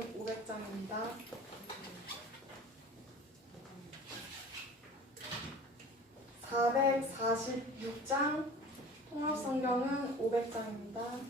성경은 500장입니다. 446장 통합 성경은 500장입니다.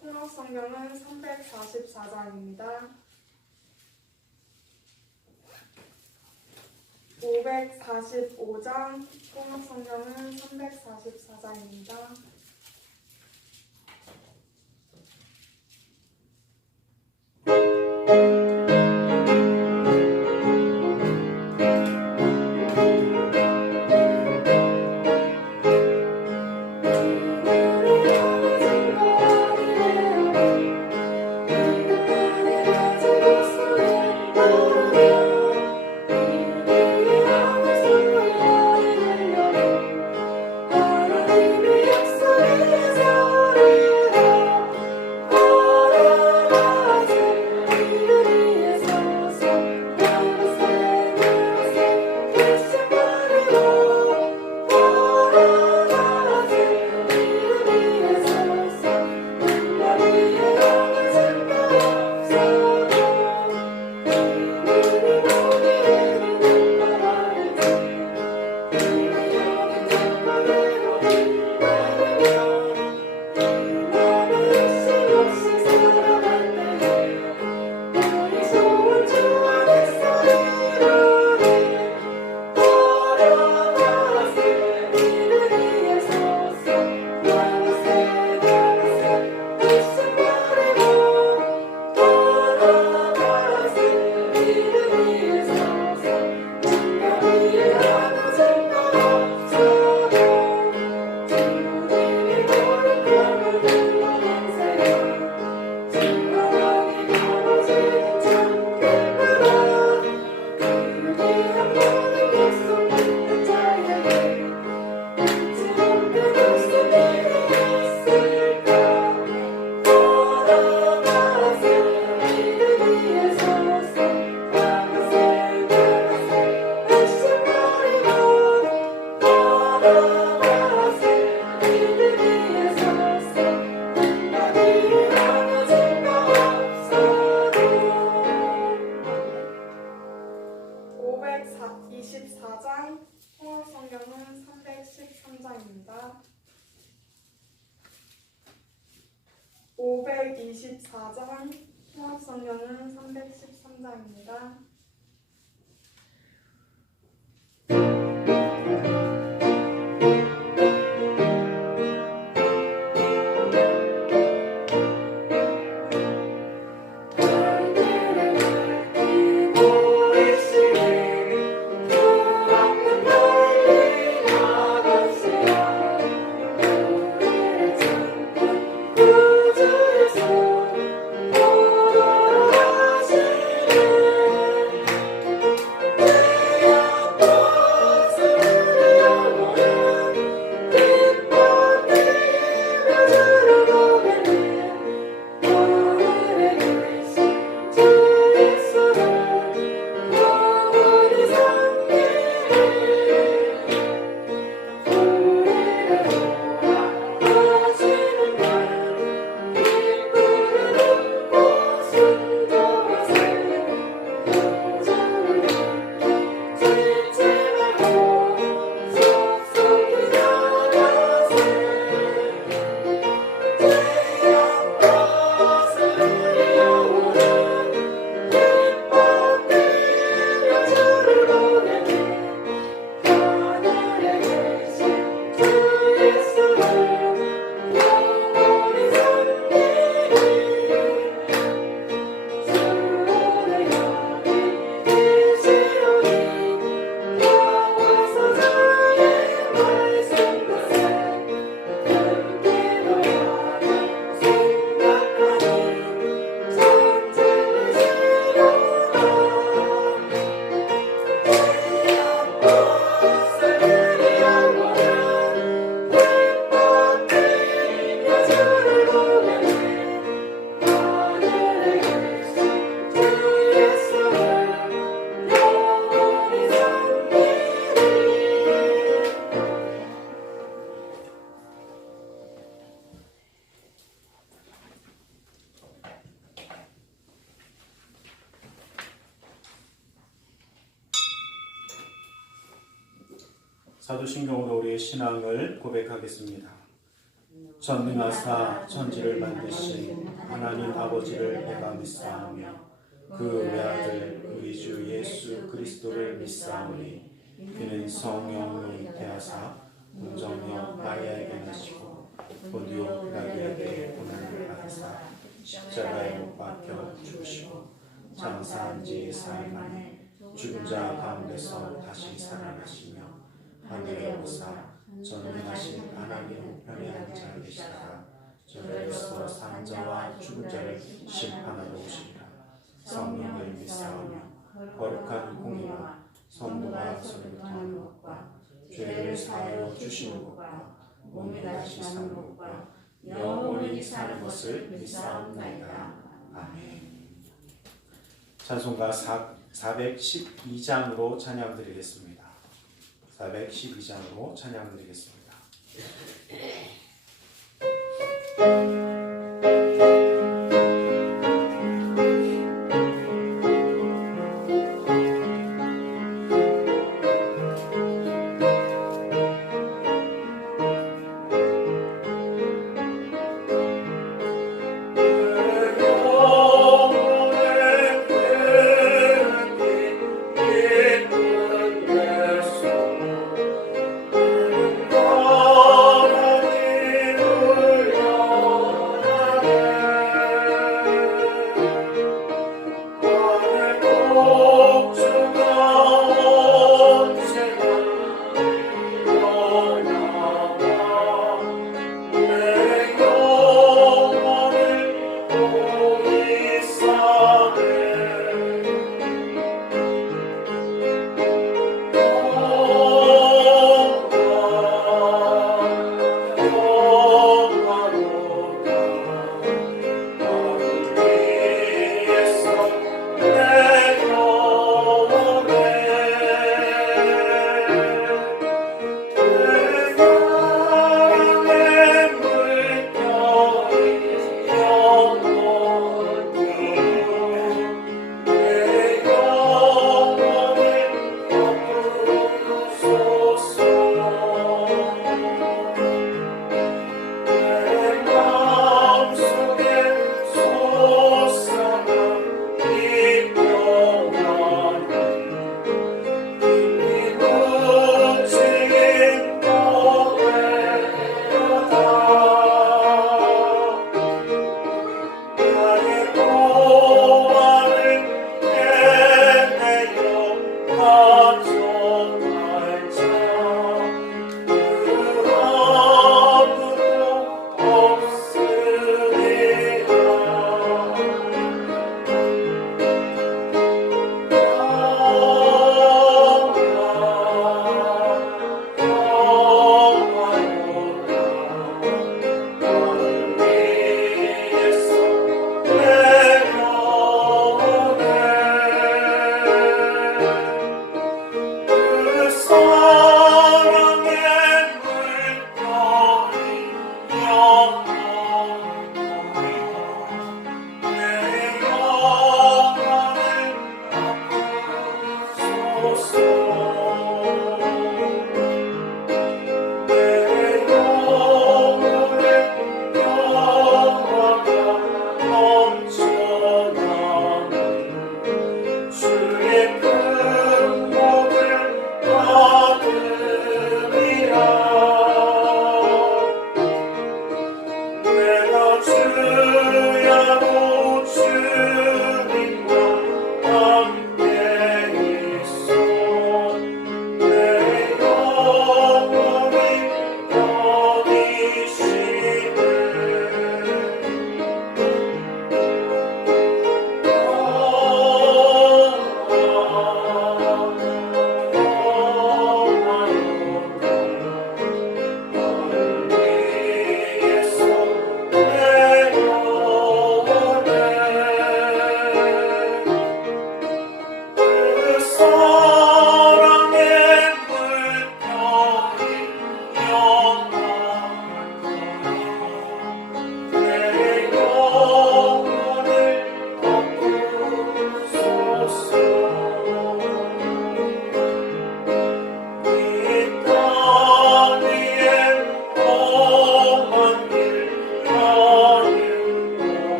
통합 성경은 344장입니다. 545장 통합 성경은 344장입니다. 하나님의 역사 524장, 통합성경은 313장입니다. 사도신경으로 우리의 신앙을 고백하겠습니다. 전능하사 천지를 만드신 하나님 아버지를 내가 믿사오며 그 외아들 우리 주 예수 그리스도를 믿사오니 그는 성령으로 잉태하사 동정녀 마리아에게 나시고 본디오 빌라도에게 고난을 받으사 십자가에 못 박혀 죽으시고 장사한 지 사흘 만에 죽은 자 가운데서 다시 살아나시며 하늘에 오사 전능하신 하나님 우편에 앉아 계시다가 저리에서 사는 자와 죽은 자를 심판하러 오시리라. 성령을 믿사오며 거룩한 공의와 성도가 서로 통하는 것과 죄를 사하여 주시는 것과 몸이 다시 사는 것과 영원히 사는 것을 믿사옵나이다. 아멘. 찬송가 412장으로 찬양드리겠습니다. 412장으로 찬양드리겠습니다. 하나님을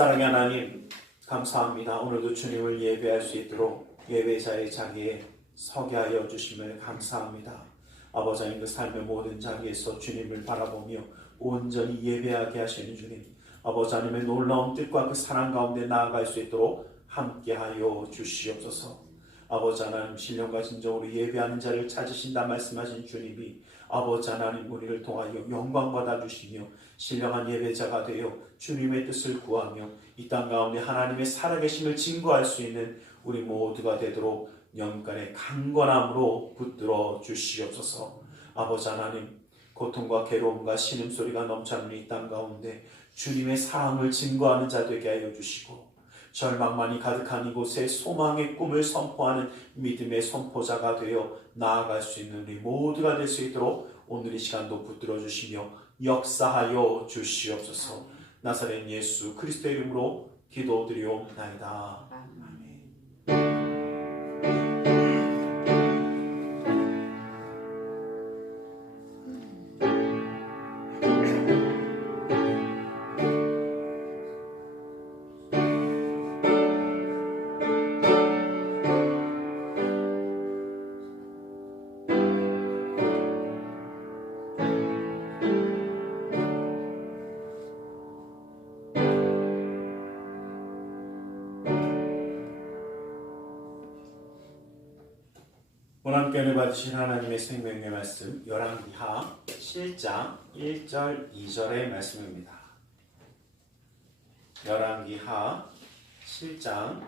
사랑의 하나님, 감사합니다. 오늘도 주님을 예배할 수 있도록 예배자의 자리에 서게 하여 주심을 감사합니다. 아버지 하나님, 그 삶의 모든 자리에서 주님을 바라보며 온전히 예배하게 하시는 주님, 아버지 하나님의 놀라운 뜻과 그 사랑 가운데 나아갈 수 있도록 함께하여 주시옵소서. 아버지 하나님, 신령과 진정으로 예배하는 자를 찾으신다 말씀하신 주님이 아버지 하나님 우리를 통하여 영광 받아 주시며 신령한 예배자가 되어 주님의 뜻을 구하며 이 땅 가운데 하나님의 살아계심을 증거할 수 있는 우리 모두가 되도록 영간의 강건함으로 붙들어 주시옵소서. 아버지 하나님, 고통과 괴로움과 신음소리가 넘쳐나는 이 땅 가운데 주님의 사랑을 증거하는 자 되게 하여 주시고, 절망만이 가득한 이곳에 소망의 꿈을 선포하는 믿음의 선포자가 되어 나아갈 수 있는 우리 모두가 될 수 있도록 오늘 이 시간도 붙들어 주시며 역사하여 주시옵소서. 나사렛 예수 그리스도의 이름으로 기도드리옵나이다. 아멘. 오늘 은혜 받으신 하나님의 생명의 말씀 열왕기하 7장 1절 2절의 말씀입니다. 열왕기하 7장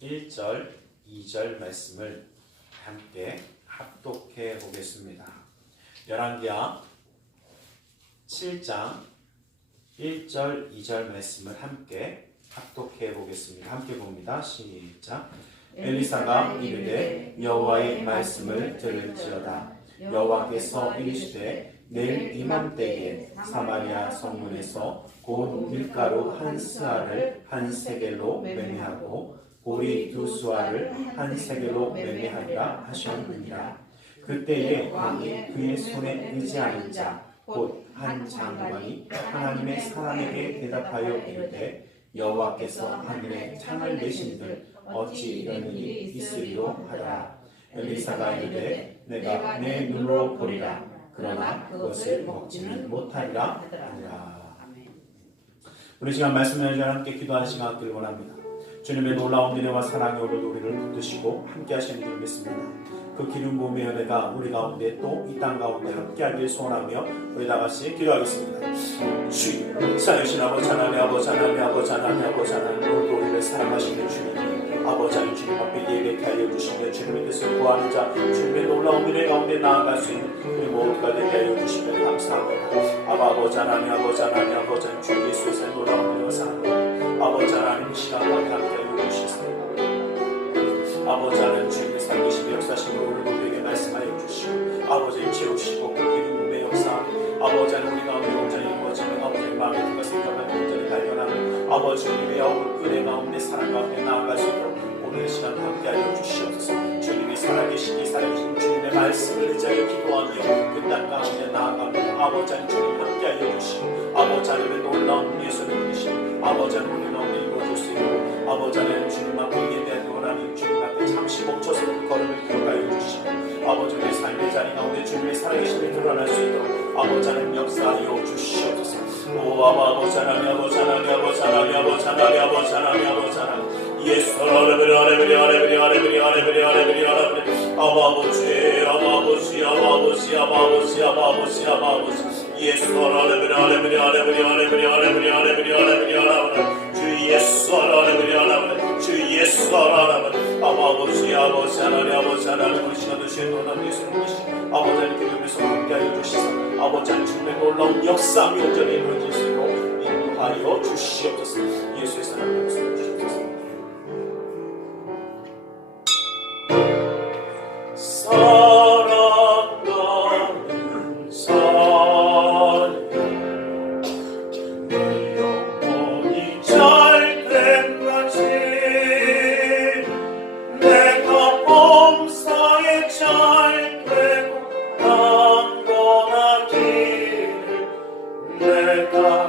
1절 2절 말씀을 함께 합독해 보겠습니다. 열왕기하 7장 1절 2절 말씀을 함께 합독해 보겠습니다. 함께 봅니다. 시작. 엘리사가 이르되 여호와의 말씀을 들을지어다. 여호와께서 이르시되 내일 이맘때에 사마리아 성문에서 곧 밀가루 한 스아를 한 세겔로 매매하고 보리 두 수아를 한 세겔로 매매하리라 하셨느니라. 그때에 왕이 그의 손에 의지하는 자 곧 한 장관이 하나님의 사람에게 대답하여 이르되 여호와께서 하늘에 창을 내신들 어찌 이런 일이 있으리요 하라. 엘리사가 이르되 내가 내 눈으로 보리라. 그러나 그것을 먹지는 못하리라 하니라. 우리 시간 말씀을 함께 기도하는 시간 갖기를 원합니다. 주님의 놀라운 은혜와 사랑이 오늘도 우리를 붙드시고 함께 하시는 줄 믿습니다. 그 기름 부음의 은혜가 우리 가운데 또 이 땅 가운데 함께하길 소원하며 우리 다같이 기도하겠습니다. 주님, 살아계신 아버지 하나님, 아버지 하나님, 아버지 하나님, 아버지 하나님, 오늘도 우리를 사랑하시는 주님, 아버지 하나님, 주님 앞에 예배케 하여 주시며 주님의 뜻을 구하는 자, 주님의 놀라운 은혜 가운데 나아갈 수 있는 우리 모두가 되게 하여 주시면 감사합니다. 아버지 하나님, 아버지 하나님, 아버지 하나님, 주 예수의 놀라운 은혜와 사랑, 아버지 하나님, 시간 가운데 함께 하여 주시옵소서. 아버지 하나님, 주님의 살리심의 역사심으로 오늘도 우리에게 말씀하여 주시고 아버지를 채우시고 그 기름 부음의 역사, 아버지 하나님, 우리 가운데 온전히 이루어지는 아버지의 마음에 들어 생각하는 온전히 발견하는 아버지 주님의 은혜 가운데 사랑 가운데 나아갈 수 있도록 오늘 이 시간 함께 하여 주시옵소서. 주님의 살아계신 주님의 말씀을 의지하여 기도하며 그 땅 가운데 나아가며 아버지 하나님, 주님 함께 하여 주시고 아버지 하나님의 놀라운 예수를 믿으시고 아버지 하나님, 우리 가운데 이루어질 수 있도록 아버지 하나님, 주님 앞에 예배하는 하나님, 주님 앞에 잠시 멈춰서 그 걸음을 기억하여 주시고 아버지 우리의 삶의 자리 가운데 주님의 살아계심이 드러날 수 있도록 아버지 하나님 역사하여 주시옵소서. 오 아버지 하나님, 아버지 하나님, 아버지 하나님, 아버지 하나님, 아버지 하나님, 아버지 하나님, 예수 아버지 아버지 예수 주 예수 주 예수 아버지 하나님, 아버지 하나님, 우리 시간 되시는 놀라운 예수를 믿으시고 아버지 하나님 기름에서 함께하여 주시사 아버지 하나님, 주님의 놀라운 역사 온전히 이루어질 수 있도록 인도하여 주시옵소서. 예수의 사랑을 말씀해 주시옵소서. 사랑하는 삶 내 영혼이 잘됨같이 내가 범사에 잘되고 강건하기를 내가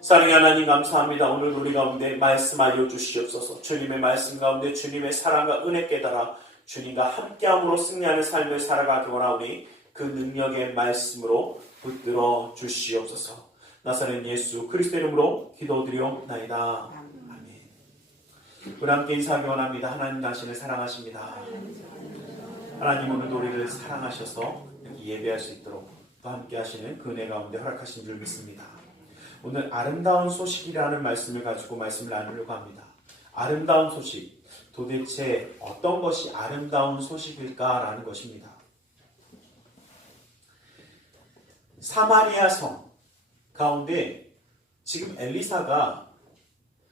사랑의 하나님 감사합니다. 오늘 우리 가운데 말씀하여 주시옵소서. 주님의 말씀 가운데 주님의 사랑과 은혜 깨달아 주님과 함께함으로 승리하는 삶을 살아가기 원하오니 그 능력의 말씀으로 붙들어 주시옵소서. 나사렛 예수 그리스도 이름으로 기도드리옵나이다. 아멘. 우리 함께 인사하기 원합니다. 하나님 당신을 사랑하십니다. 하나님 오늘도 우리를 사랑하셔서 여기 예배할 수 있도록 또 함께 하시는 그 은혜 가운데 허락하신 줄 믿습니다. 오늘 아름다운 소식이라는 말씀을 가지고 말씀을 나누려고 합니다. 아름다운 소식, 도대체 어떤 것이 아름다운 소식일까라는 것입니다. 사마리아 성 가운데 지금 엘리사가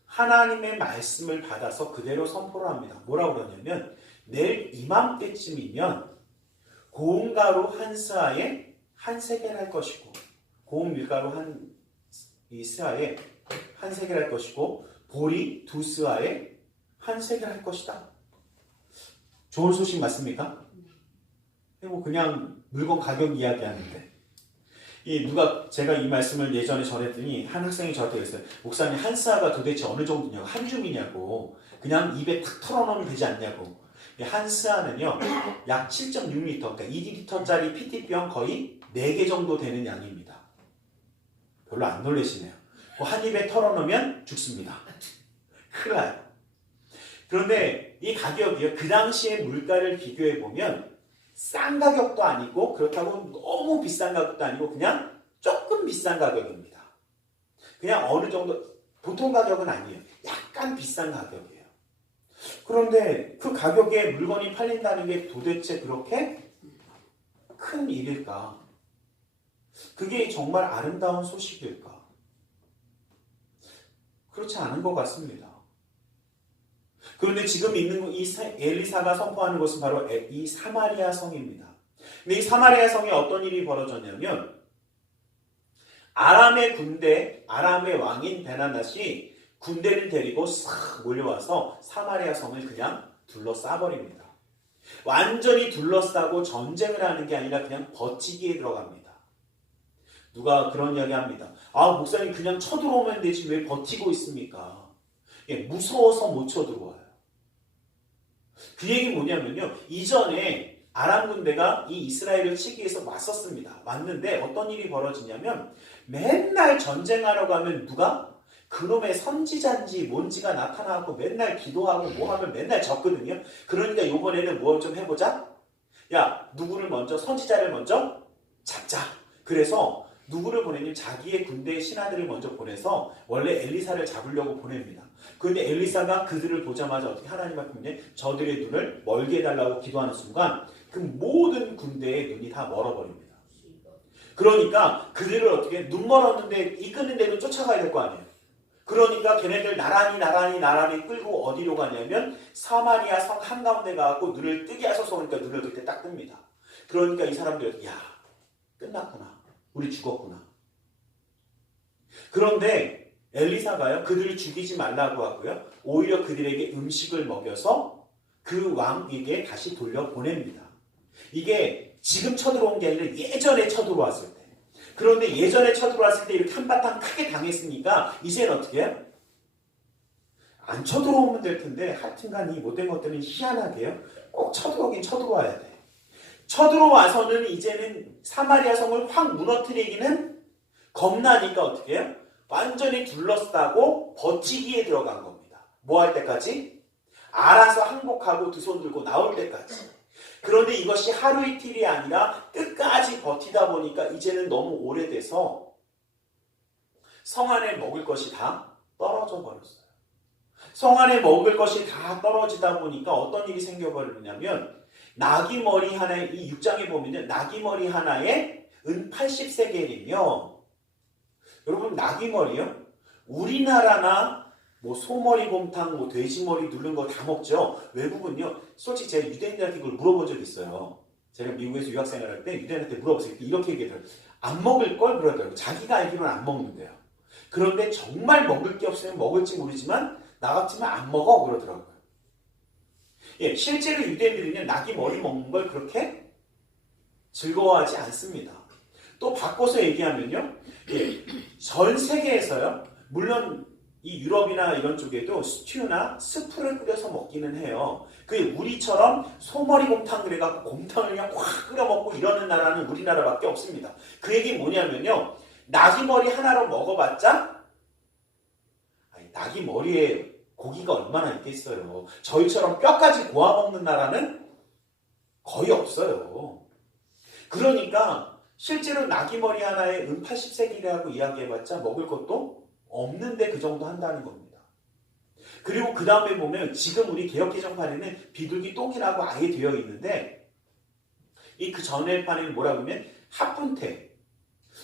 하나님의 말씀을 받아서 그대로 선포를 합니다. 뭐라고 그러냐면 내일 이맘때쯤이면 고운 가루 한 스아에 한 세겔 할 것이고 고운 밀가루 이 스아에 한 세겔 할 것이고 보리 두 스아에 한 세겔 할 것이다. 좋은 소식 맞습니까? 뭐 그냥 물건 가격 이야기하는데 제가 이 말씀을 예전에 전했더니 한 학생이 저한테 그랬어요. 목사님 한 스아가 도대체 어느 정도냐고 한 줌이냐고 그냥 입에 탁 털어놓으면 되지 않냐고. 한 스아는요 약 7.6L 그러니까 2L짜리 PT병 거의 4개 정도 되는 양입니다. 별로 안 놀라시네요. 한 입에 털어놓으면 죽습니다. 큰일 나요. 그런데 이 가격이요. 그 당시의 물가를 비교해보면 싼 가격도 아니고 그렇다고 너무 비싼 가격도 아니고 그냥 조금 비싼 가격입니다. 그냥 어느 정도 보통 가격은 아니에요. 약간 비싼 가격이에요. 그런데 그 가격에 물건이 팔린다는 게 도대체 그렇게 큰 일일까? 그게 정말 아름다운 소식일까? 그렇지 않은 것 같습니다. 그런데 지금 있는 이 엘리사가 선포하는 것은 바로 이 사마리아 성입니다. 근데 이 사마리아 성에 어떤 일이 벌어졌냐면 아람의 왕인 베나닷이 군대를 데리고 싹 몰려와서 사마리아 성을 그냥 둘러싸버립니다. 완전히 둘러싸고 전쟁을 하는 게 아니라 그냥 버티기에 들어갑니다. 누가 그런 이야기 합니다. 목사님 그냥 쳐들어오면 되지 왜 버티고 있습니까? 무서워서 못 쳐들어와요. 그 얘기 뭐냐면요. 이전에 아람 군대가 이 이스라엘을 치기 위해서 왔었습니다. 왔는데 어떤 일이 벌어지냐면 맨날 전쟁하러 가면 누가? 그놈의 선지자인지 뭔지가 나타나고 맨날 기도하고 뭐 하면 맨날 졌거든요. 그러니까 이번에는 뭘 좀 해보자? 야, 누구를 먼저, 선지자를 먼저 잡자. 그래서 누구를 보내냐면 자기의 군대의 신하들을 먼저 보내서 원래 엘리사를 잡으려고 보냅니다. 그런데 엘리사가 그들을 보자마자 어떻게 하나님 앞에 저들의 눈을 멀게 해달라고 기도하는 순간 그 모든 군대의 눈이 다 멀어버립니다. 그러니까 그들을 어떻게 눈 멀었는데 이끄는데도 쫓아가야 될 거 아니에요. 그러니까 걔네들 나란히 끌고 어디로 가냐면 사마리아 성 한가운데 가고 눈을 뜨게 하소서. 그러니까 눈을 그때 딱 뜹니다. 그러니까 이 사람들이 야, 끝났구나. 우리 죽었구나. 그런데 엘리사가요, 그들을 죽이지 말라고 하고요, 오히려 그들에게 음식을 먹여서 그 왕에게 다시 돌려보냅니다. 이게 지금 쳐들어온 게 아니라 예전에 쳐들어왔을 때. 그런데 예전에 쳐들어왔을 때 이렇게 한바탕 크게 당했으니까 이제는 어떻게 해요? 안 쳐들어오면 될 텐데 하여튼간 이 못된 것들은 희한하게요, 꼭 쳐들어오긴 쳐들어와야 돼. 쳐들어와서는 이제는 사마리아 성을 확 무너뜨리기는 겁나니까 어떻게 해요? 완전히 둘러싸고 버티기에 들어간 겁니다. 뭐 할 때까지? 알아서 항복하고 두 손 들고 나올 때까지. 그런데 이것이 하루 이틀이 아니라 끝까지 버티다 보니까 이제는 너무 오래돼서 성 안에 먹을 것이 다 떨어져 버렸어요. 성 안에 먹을 것이 다 떨어지다 보니까 어떤 일이 생겨버리냐면 나귀 머리 하나에, 이 6장에 보면요, 나귀 머리 하나에 은 80세겔이며, 여러분 나귀 머리요? 우리나라나 뭐 소머리 곰탕, 뭐 돼지머리 누른 거 다 먹죠. 외국은요, 솔직히 제가 유대인들한테 이걸 물어본 적이 있어요. 제가 미국에서 유학생활할 때 유대인한테 물어봤어요. 이렇게 얘기해요. 안 먹을 걸 그러더라고요. 자기가 알기로는 안 먹는데요. 그런데 정말 먹을 게 없으면 먹을지 모르지만 나 같으면 안 먹어 그러더라고요. 예, 실제로 유대인들은요, 나귀 머리 먹는 걸 그렇게 즐거워하지 않습니다. 또 바꿔서 얘기하면요, 예, 전 세계에서요, 물론 이 유럽이나 이런 쪽에도 스튜나 스프를 끓여서 먹기는 해요. 그 우리처럼 소머리 곰탕 그래갖고 곰탕을 그냥 확 끓여 먹고 이러는 나라는 우리나라밖에 없습니다. 그 얘기 뭐냐면요, 나귀 머리 하나로 먹어봤자, 아니, 나귀 머리에 고기가 얼마나 있겠어요. 저희처럼 뼈까지 고아 먹는 나라는 거의 없어요. 그러니까 실제로 나귀 머리 하나에 80세겔이라고 이야기해봤자 먹을 것도 없는데 그 정도 한다는 겁니다. 그리고 그 다음에 보면 지금 우리 개역개정판에는 비둘기 똥이라고 아예 되어 있는데, 이 그 전에판에는 뭐라고 하면 합분태.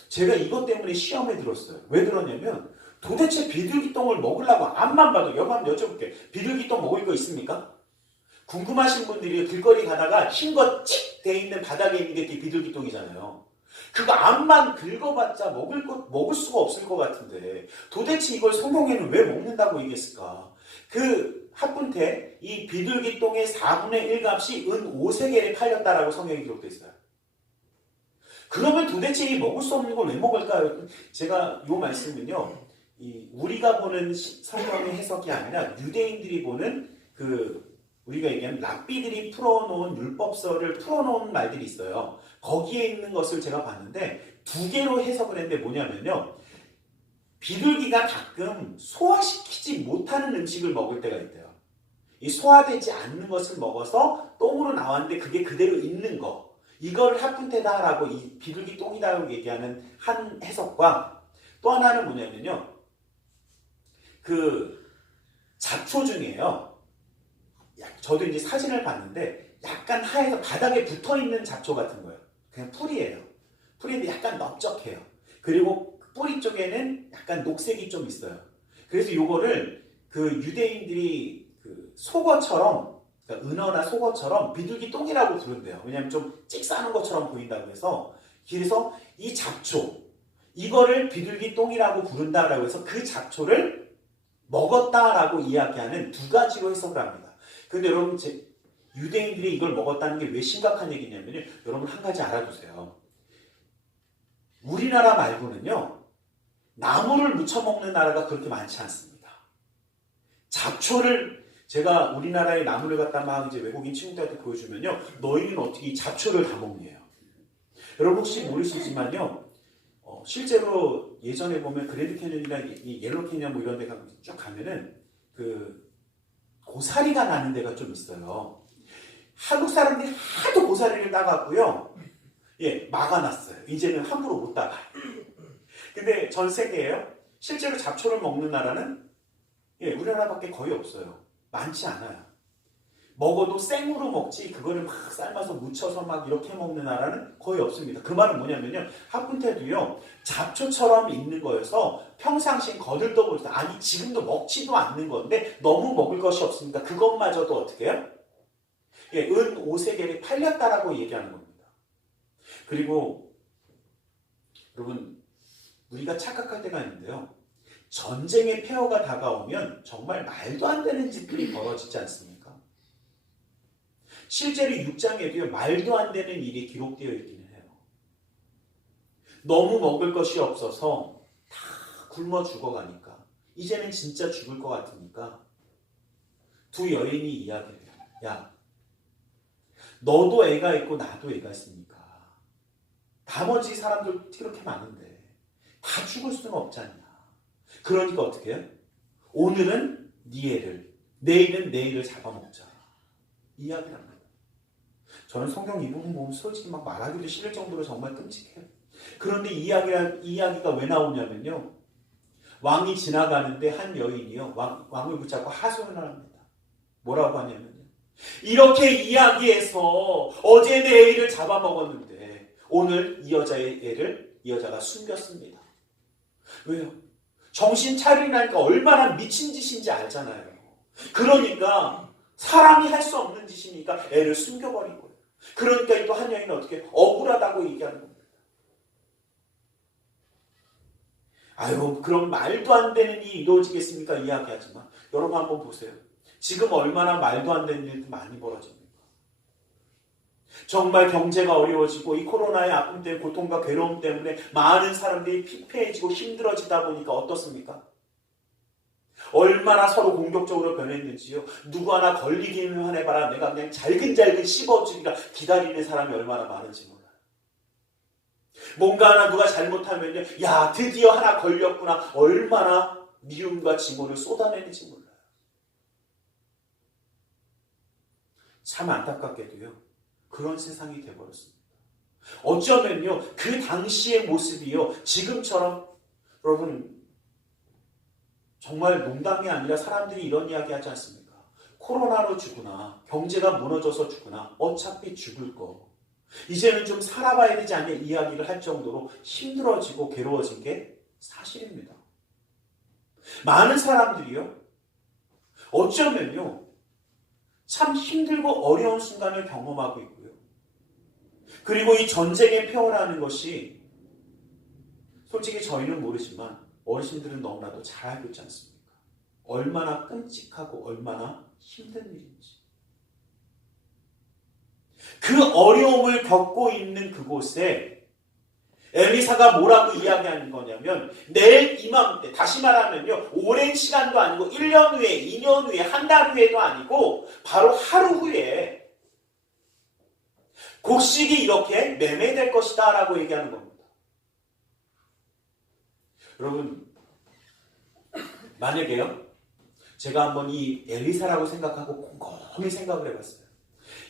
제가 이것 때문에 시험에 들었어요. 왜 들었냐면 도대체 비둘기 똥을 먹으려고 앞만 봐도, 여러분 한번 여쭤볼게요. 비둘기 똥 먹을 거 있습니까? 궁금하신 분들이 길거리 가다가 흰 거 찍 돼 있는 바닥에 있는 게 비둘기 똥이잖아요. 그거 앞만 긁어봤자 먹을 수가 없을 것 같은데 도대체 이걸 성경에는 왜 먹는다고 얘기했을까? 그 합분태, 이 비둘기 똥의 4분의 1 값이 은 5세겔에 팔렸다라고 성경에 기록되어 있어요. 그러면 도대체 이 먹을 수 없는 걸 왜 먹을까요? 제가 이 말씀은요, 우리가 보는 성경의 해석이 아니라 유대인들이 보는 우리가 얘기하는 랍비들이 풀어놓은 율법서를 풀어놓은 말들이 있어요. 거기에 있는 것을 제가 봤는데 두 개로 해석을 했는데 뭐냐면요, 비둘기가 가끔 소화시키지 못하는 음식을 먹을 때가 있대요. 이 소화되지 않는 것을 먹어서 똥으로 나왔는데 그게 그대로 있는 거, 이걸 합분태다라고, 이 비둘기 똥이라고 얘기하는 한 해석과, 또 하나는 뭐냐면요, 그 잡초 중에요, 저도 이제 사진을 봤는데 약간 하얘서 바닥에 붙어있는 잡초 같은 거예요. 그냥 풀이에요. 풀인데 약간 넓적해요. 그리고 뿌리 쪽에는 약간 녹색이 좀 있어요. 그래서 요거를 그 유대인들이 그 속어처럼, 그러니까 은어나 속어처럼 비둘기 똥이라고 부른대요. 왜냐하면 좀 찍싸는 것처럼 보인다고 해서. 그래서 이 잡초, 이거를 비둘기 똥이라고 부른다라고 해서 그 잡초를 먹었다라고 이야기하는 두 가지로 해석을 합니다. 근데 여러분, 유대인들이 이걸 먹었다는 게 왜 심각한 얘기냐면요, 여러분 한 가지 알아두세요. 우리나라 말고는요, 나무를 무쳐 먹는 나라가 그렇게 많지 않습니다. 잡초를 제가 우리나라의 나무를 갖다 막 이제 외국인 친구들한테 보여주면요, 너희는 어떻게 이 잡초를 다 먹냐요. 여러분 혹시 모르시지만요, 실제로 예전에 보면 그랜드 캐년이나 이 옐로 캐년 뭐 이런 데 쭉 가면은 그 고사리가 나는 데가 좀 있어요. 한국 사람들이 하도 고사리를 따갖고요, 예, 막아놨어요. 이제는 함부로 못 따가요. 근데 전 세계에요, 실제로 잡초를 먹는 나라는 예, 우리나라밖에 거의 없어요. 많지 않아요. 먹어도 생으로 먹지 그거를 막 삶아서 무쳐서 막 이렇게 먹는 나라는 거의 없습니다. 그 말은 뭐냐면요, 하푼테도요 잡초처럼 있는 거여서 평상시엔 거들떠 보지도, 아니 지금도 먹지도 않는 건데 너무 먹을 것이 없으니까 그것마저도 어떻게 해요? 예, 은 5세겔에 팔렸다라고 얘기하는 겁니다. 그리고 여러분, 우리가 착각할 때가 있는데요, 전쟁의 폐허가 다가오면 정말 말도 안 되는 짓들이 벌어지지 않습니까? 실제로 6장에도요, 말도 안 되는 일이 기록되어 있기는 해요. 너무 먹을 것이 없어서 다 굶어 죽어가니까, 이제는 진짜 죽을 것 같으니까 두 여인이 이야기해요. 야, 너도 애가 있고 나도 애가 있으니까 나머지 사람들 그렇게 많은데 다 죽을 수는 없지 않냐. 그러니까 어떻게 해요? 오늘은 네 애를, 내일은 내 애를 잡아먹자. 이야기를 합니다. 저는 성경 이 부분 보면 솔직히 막 말하기도 싫을 정도로 정말 끔찍해요. 그런데 이야기가 왜 나오냐면요, 왕이 지나가는데 한 여인이요, 왕을 붙잡고 하소연을 합니다. 뭐라고 하냐면요, 이렇게 이야기해서 어제 내 애를 잡아먹었는데 오늘 이 여자의 애를 이 여자가 숨겼습니다. 왜요? 정신 차리라니까 얼마나 미친 짓인지 알잖아요. 그러니까 사람이 할 수 없는 짓이니까 애를 숨겨버린 거예요. 그러니까 또 한 여인은 어떻게 억울하다고 얘기하는 겁니다. 아유, 그럼 말도 안 되는 일이 이루어지겠습니까? 이야기하지만 여러분 한번 보세요. 지금 얼마나 말도 안 되는 일도 많이 벌어집니까? 정말 경제가 어려워지고 이 코로나의 아픔 때문에, 고통과 괴로움 때문에 많은 사람들이 피폐해지고 힘들어지다 보니까 어떻습니까? 얼마나 서로 공격적으로 변했는지요. 누구 하나 걸리기만 해봐라 내가 그냥 잘근잘근 씹어주기라 기다리는 사람이 얼마나 많은지 몰라요. 뭔가 하나 누가 잘못하면요, 야 드디어 하나 걸렸구나, 얼마나 미움과 증오를 쏟아내는지 몰라요. 참 안타깝게도요, 그런 세상이 되어버렸습니다. 어쩌면요, 그 당시의 모습이요, 지금처럼, 여러분 정말 농담이 아니라 사람들이 이런 이야기 하지 않습니까? 코로나로 죽으나 경제가 무너져서 죽으나 어차피 죽을 거, 이제는 좀 살아봐야 되지 않냐 이야기를 할 정도로 힘들어지고 괴로워진 게 사실입니다. 많은 사람들이요, 어쩌면요 참 힘들고 어려운 순간을 경험하고 있고요. 그리고 이 전쟁의 폐허라는 것이 솔직히 저희는 모르지만 어르신들은 너무나도 잘 알고 있지 않습니까? 얼마나 끔찍하고 얼마나 힘든 일인지. 그 어려움을 겪고 있는 그곳에 엘리사가 뭐라고 이야기하는 거냐면, 내일 이맘때, 다시 말하면요, 오랜 시간도 아니고 1년 후에, 2년 후에, 한 달 후에도 아니고 바로 하루 후에 곡식이 이렇게 매매될 것이다 라고 얘기하는 겁니다. 여러분, 만약에요, 제가 한번 이 엘리사라고 생각하고 곰곰이 생각을 해봤어요.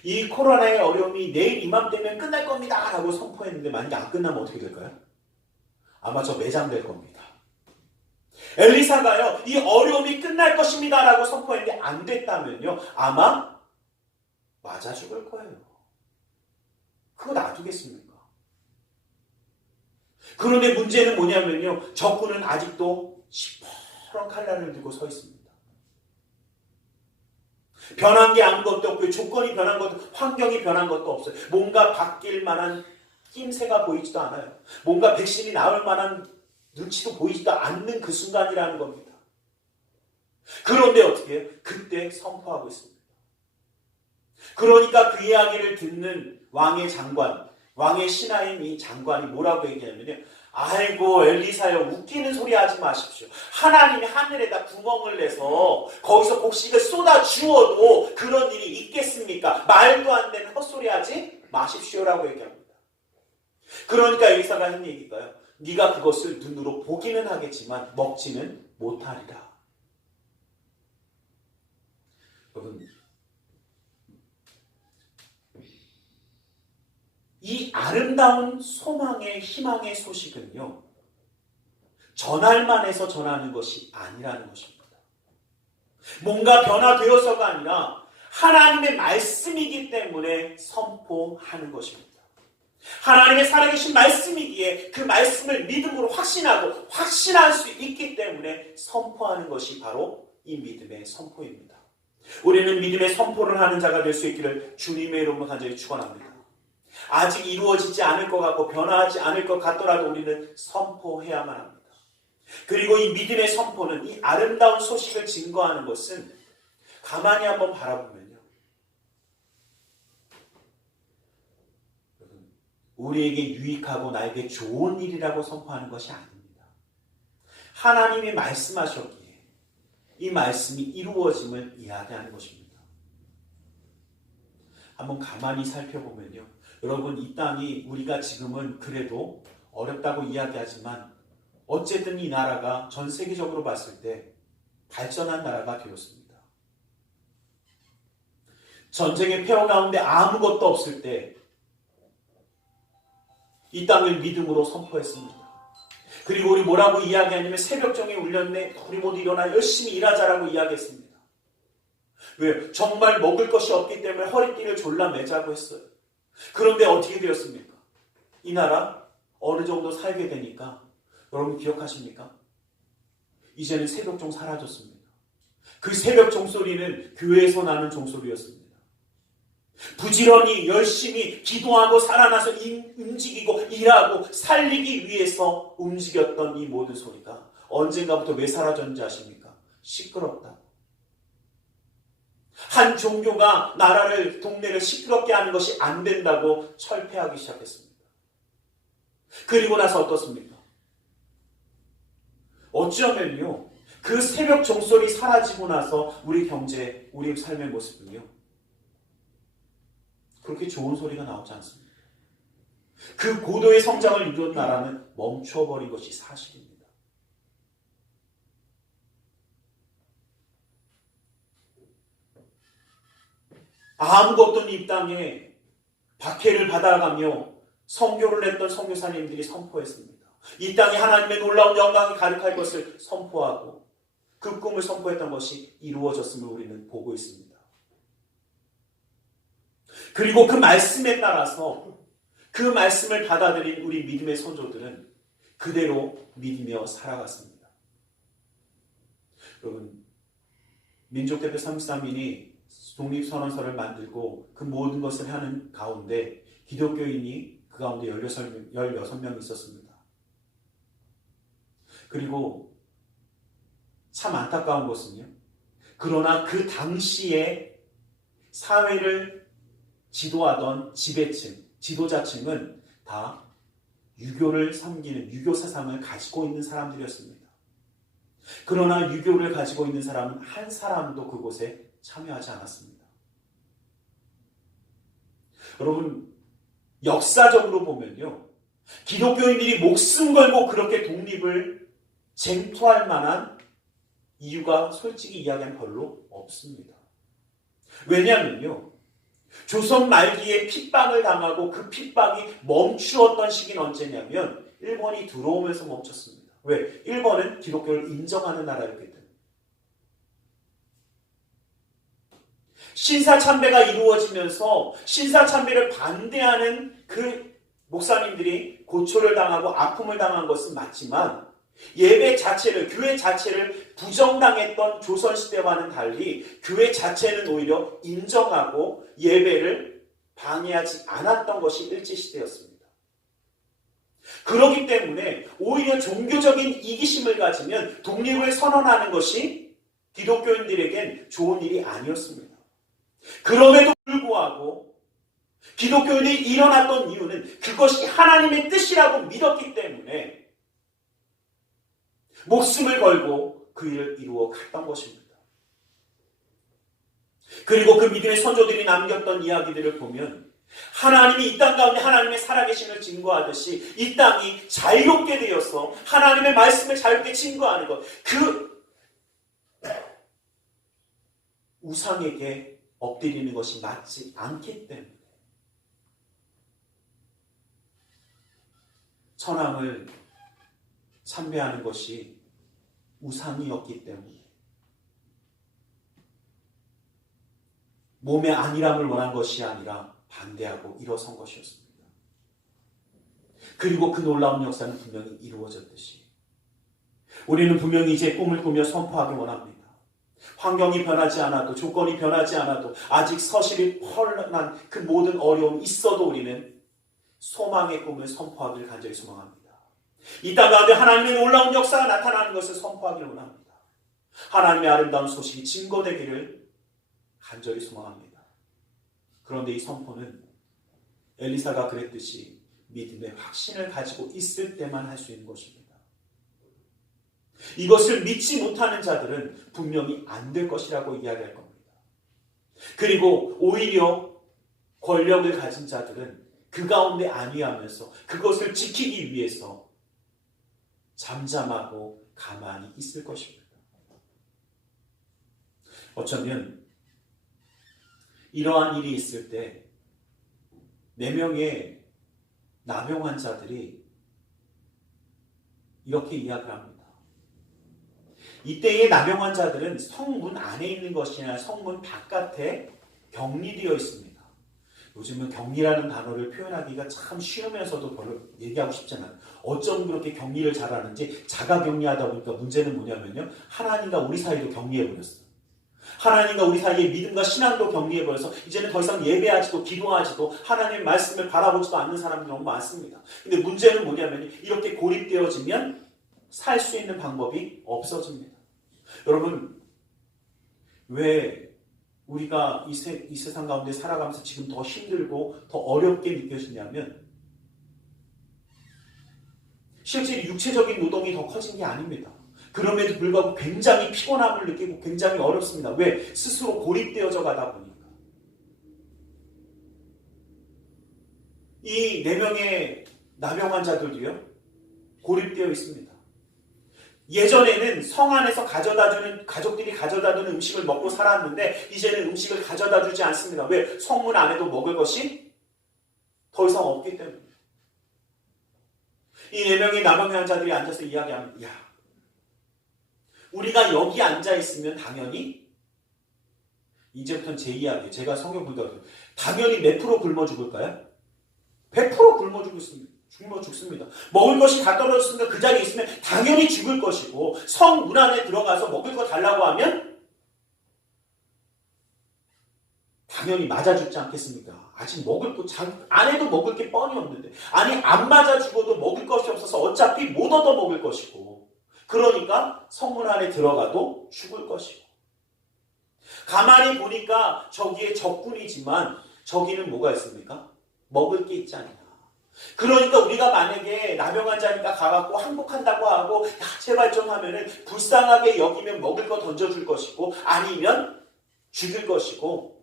이 코로나의 어려움이 내일 이맘때면 끝날 겁니다 라고 선포했는데 만약에 안 끝나면 어떻게 될까요? 아마 저 매장될 겁니다. 엘리사가요, 이 어려움이 끝날 것입니다 라고 선포했는데 안 됐다면요, 아마 맞아 죽을 거예요. 그거 놔두겠습니까? 그런데 문제는 뭐냐면요, 적군은 아직도 시퍼런 칼날을 들고 서 있습니다. 변한 게 아무것도 없고요. 조건이 변한 것도, 환경이 변한 것도 없어요. 뭔가 바뀔 만한 낌새가 보이지도 않아요. 뭔가 백신이 나올 만한 눈치도 보이지도 않는 그 순간이라는 겁니다. 그런데 어떻게 해요? 그때 선포하고 있습니다. 그러니까 그 이야기를 듣는 왕의 장관, 왕의 신하인 이 장관이 뭐라고 얘기하냐면요, 아이고 엘리사여, 웃기는 소리 하지 마십시오. 하나님이 하늘에다 구멍을 내서 거기서 곡식을 쏟아 주어도 그런 일이 있겠습니까? 말도 안 되는 헛소리 하지 마십시오라고 얘기합니다. 그러니까 엘리사가 한 얘기가요. 네가 그것을 눈으로 보기는 하겠지만 먹지는 못하리라. 여러분, 이 아름다운 소망의 희망의 소식은요, 전할만 해서 전하는 것이 아니라는 것입니다. 뭔가 변화되어서가 아니라 하나님의 말씀이기 때문에 선포하는 것입니다. 하나님의 살아계신 말씀이기에 그 말씀을 믿음으로 확신하고 확신할 수 있기 때문에 선포하는 것이 바로 이 믿음의 선포입니다. 우리는 믿음의 선포를 하는 자가 될 수 있기를 주님의 이름으로 간절히 축원합니다. 아직 이루어지지 않을 것 같고 변화하지 않을 것 같더라도 우리는 선포해야만 합니다. 그리고 이 믿음의 선포는, 이 아름다운 소식을 증거하는 것은 가만히 한번 바라보면요, 우리에게 유익하고 나에게 좋은 일이라고 선포하는 것이 아닙니다. 하나님이 말씀하셨기에 이 말씀이 이루어짐을 이야기하는 것입니다. 한번 가만히 살펴보면요, 여러분, 이 땅이 우리가 지금은 그래도 어렵다고 이야기하지만 어쨌든 이 나라가 전 세계적으로 봤을 때 발전한 나라가 되었습니다. 전쟁의 폐허 가운데 아무것도 없을 때 이 땅을 믿음으로 선포했습니다. 그리고 우리 뭐라고 이야기하냐면 새벽정에 울렸네, 우리 모두 일어나 열심히 일하자라고 이야기했습니다. 왜요? 정말 먹을 것이 없기 때문에 허리띠를 졸라매자고 했어요. 그런데 어떻게 되었습니까? 이 나라 어느 정도 살게 되니까 여러분 기억하십니까? 이제는 새벽종 사라졌습니다. 그 새벽 종소리는 교회에서 나는 종소리였습니다. 부지런히 열심히 기도하고 살아나서 움직이고 일하고 살리기 위해서 움직였던 이 모든 소리가 언젠가부터 왜 사라졌는지 아십니까? 시끄럽다. 한 종교가 나라를, 동네를 시끄럽게 하는 것이 안 된다고 철폐하기 시작했습니다. 그리고 나서 어떻습니까? 어쩌면요, 그 새벽 종소리 사라지고 나서 우리 경제, 우리 삶의 모습은요, 그렇게 좋은 소리가 나오지 않습니다. 그 고도의 성장을 이룬 나라는 멈춰버린 것이 사실입니다. 아무것도 없던 이 땅에 박해를 받아가며 선교를 했던 선교사님들이 선포했습니다. 이 땅에 하나님의 놀라운 영광이 가득할 것을 선포하고 그 꿈을 선포했던 것이 이루어졌음을 우리는 보고 있습니다. 그리고 그 말씀에 따라서 그 말씀을 받아들인 우리 믿음의 선조들은 그대로 믿으며 살아갔습니다. 여러분, 민족대표 33인이 독립선언서를 만들고 그 모든 것을 하는 가운데 기독교인이 그 가운데 16명 있었습니다. 그리고 참 안타까운 것은요, 그러나 그 당시에 사회를 지도하던 지배층, 지도자층은 다 유교를 섬기는, 유교 사상을 가지고 있는 사람들이었습니다. 그러나 유교를 가지고 있는 사람은 한 사람도 그곳에 참여하지 않았습니다. 여러분, 역사적으로 보면요, 기독교인들이 목숨 걸고 그렇게 독립을 쟁투할 만한 이유가 솔직히 이야기하면 별로 없습니다. 왜냐하면요, 조선 말기에 핍박을 당하고 그 핍박이 멈추었던 시기는 언제냐면 일본이 들어오면서 멈췄습니다. 왜? 일본은 기독교를 인정하는 나라였기 때문에. 신사참배가 이루어지면서 신사참배를 반대하는 그 목사님들이 고초를 당하고 아픔을 당한 것은 맞지만 예배 자체를, 교회 자체를 부정당했던 조선시대와는 달리 교회 자체는 오히려 인정하고 예배를 방해하지 않았던 것이 일제시대였습니다. 그렇기 때문에 오히려 종교적인 이기심을 가지면 독립을 선언하는 것이 기독교인들에겐 좋은 일이 아니었습니다. 그럼에도 불구하고 기독교인이 일어났던 이유는 그것이 하나님의 뜻이라고 믿었기 때문에 목숨을 걸고 그 일을 이루어 갔던 것입니다. 그리고 그 믿음의 선조들이 남겼던 이야기들을 보면 하나님이 이 땅 가운데 하나님의 살아계심을 증거하듯이 이 땅이 자유롭게 되어서 하나님의 말씀을 자유롭게 증거하는 것, 그 우상에게 엎드리는 것이 맞지 않기 때문에 천황을 참배하는 것이 우상이었기 때문에 몸의 안일함을 원한 것이 아니라 반대하고 일어선 것이었습니다. 그리고 그 놀라운 역사는 분명히 이루어졌듯이 우리는 분명히 이제 꿈을 꾸며 선포하기 원합니다. 환경이 변하지 않아도, 조건이 변하지 않아도, 아직 서실이 헐렁한 그 모든 어려움이 있어도 우리는 소망의 꿈을 선포하기를 간절히 소망합니다. 이 땅 가운데 하나님의 놀라운 역사가 나타나는 것을 선포하기를 원합니다. 하나님의 아름다운 소식이 증거되기를 간절히 소망합니다. 그런데 이 선포는 엘리사가 그랬듯이 믿음의 확신을 가지고 있을 때만 할 수 있는 것입니다. 이것을 믿지 못하는 자들은 분명히 안 될 것이라고 이야기할 겁니다. 그리고 오히려 권력을 가진 자들은 그 가운데 안위하면서 그것을 지키기 위해서 잠잠하고 가만히 있을 것입니다. 어쩌면 이러한 일이 있을 때 4명의 나병 환자들이 이렇게 이야기를 합니다. 이때의 나병 환자들은 성문 안에 있는 것이 아니라 성문 바깥에 격리되어 있습니다. 요즘은 격리라는 단어를 표현하기가 참 쉬우면서도 별로 얘기하고 싶잖아요. 어쩜 그렇게 격리를 잘하는지. 자가 격리하다 보니까 문제는 뭐냐면요, 하나님과 우리 사이도 격리해버렸어요. 하나님과 우리 사이의 믿음과 신앙도 격리해버려서 이제는 더 이상 예배하지도 기도하지도 하나님의 말씀을 바라보지도 않는 사람들이 너무 많습니다. 근데 문제는 뭐냐면 이렇게 고립되어지면 살 수 있는 방법이 없어집니다. 여러분, 왜 우리가 이 세상 가운데 살아가면서 지금 더 힘들고 더 어렵게 느껴지냐면 실제 육체적인 노동이 더 커진 게 아닙니다. 그럼에도 불구하고 굉장히 피곤함을 느끼고 굉장히 어렵습니다. 왜? 스스로 고립되어져 가다 보니까. 이 4명의 나병 환자들도요, 고립되어 있습니다. 예전에는 성 안에서 가족들이 가져다주는 음식을 먹고 살았는데 이제는 음식을 가져다주지 않습니다. 왜? 성문 안에도 먹을 것이 더 이상 없기 때문에. 이 4명의 나병 환자들이 앉아서 이야기하면, 야, 우리가 여기 앉아있으면 당연히, 이제부터는 제 이야기예요. 제가 성경 보다 당연히 몇 프로 굶어 죽을까요? 100% 굶어 죽습니다. 먹을 것이 다 떨어졌으니까 그 자리에 있으면 당연히 죽을 것이고, 성 문 안에 들어가서 먹을 거 달라고 하면 당연히 맞아 죽지 않겠습니까? 아직 먹을 거, 안에도 먹을 게 뻔히 없는데, 아니 안 맞아 죽어도 먹을 것이 없어서 어차피 못 얻어 먹을 것이고, 그러니까 성문 안에 들어가도 죽을 것이고, 가만히 보니까 저기에 적군이지만 저기는 뭐가 있습니까? 먹을 게 있지 않냐. 그러니까 우리가 만약에 나병 환자니까 가갖고 항복한다고 하고, 야, 제발 좀 하면은 불쌍하게 여기면 먹을 거 던져줄 것이고, 아니면 죽일 것이고,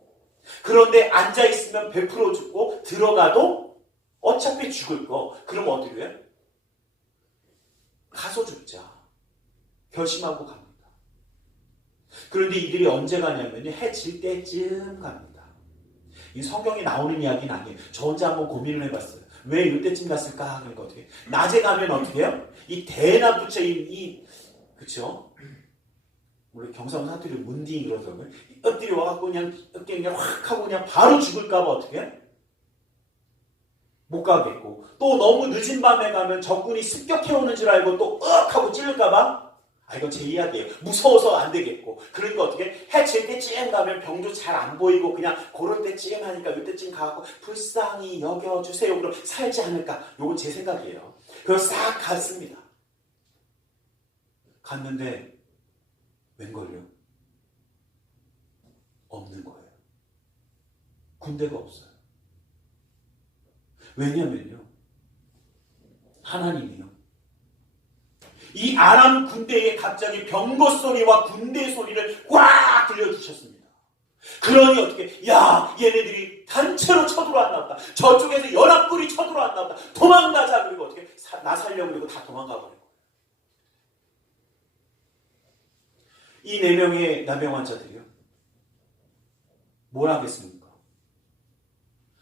그런데 앉아있으면 100% 죽고 들어가도 어차피 죽을 거. 그럼 어떻게 해요? 가서 죽자 결심하고 갑니다. 그런데 이들이 언제 가냐면요, 해 질 때쯤 갑니다. 이 성경에 나오는 이야기는 아니에요. 저 혼자 한번 고민을 해봤어요. 왜 이때쯤 갔을까? 그러니까 어떻게? 낮에 가면 어떻게 해요? 이 대낮부처 그쵸? 원래 경상도 사투리 문딩 그러더라고요. 엎드리 와갖고 그냥 확 하고 그냥 바로 죽을까봐 어떻게 해? 못 가겠고, 또 너무 늦은 밤에 가면 적군이 습격해오는 줄 알고 또 하고 찔릴까봐, 이건 제 이야기예요. 무서워서 안 되겠고, 그러니까 어떻게 해 질 때쯤 가면 병도 잘 안 보이고 그냥 그럴 때쯤 하니까 이때쯤 가고 불쌍히 여겨주세요. 그럼 살지 않을까? 요건 제 생각이에요. 그래서 싹 갔습니다. 갔는데 웬걸요? 없는 거예요. 군대가 없어요. 왜냐면요, 하나님이요, 이 아람 군대에 갑자기 병거 소리와 군대 소리를 꽉 들려주셨습니다. 그러니 어떻게, 야, 얘네들이 단체로 쳐들어왔나 보다. 저쪽에서 연합군이 쳐들어왔나 보다. 도망가자. 그리고 어떻게, 나 살려고 그리고 다 도망가 버린 거예요. 이 4명의 나병 환자들이요. 뭘 하겠습니까?